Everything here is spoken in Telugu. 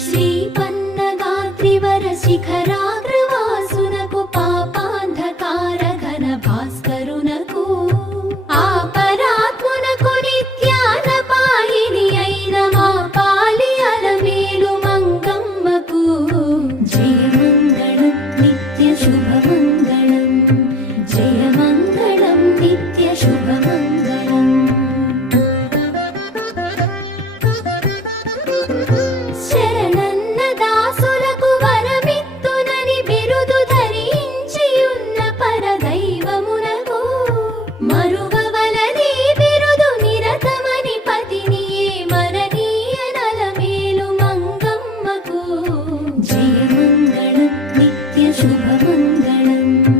శ్రీపన్నగాత్రివర శిఖరాగ్రవాసునకు పాపాంధకార ఘన భాస్కరునకు ఆపరాత్మునకు నిత్యానపాయిని అయిన మా పాలి అలమేలు మంగమ్మకు జీ மங்களம்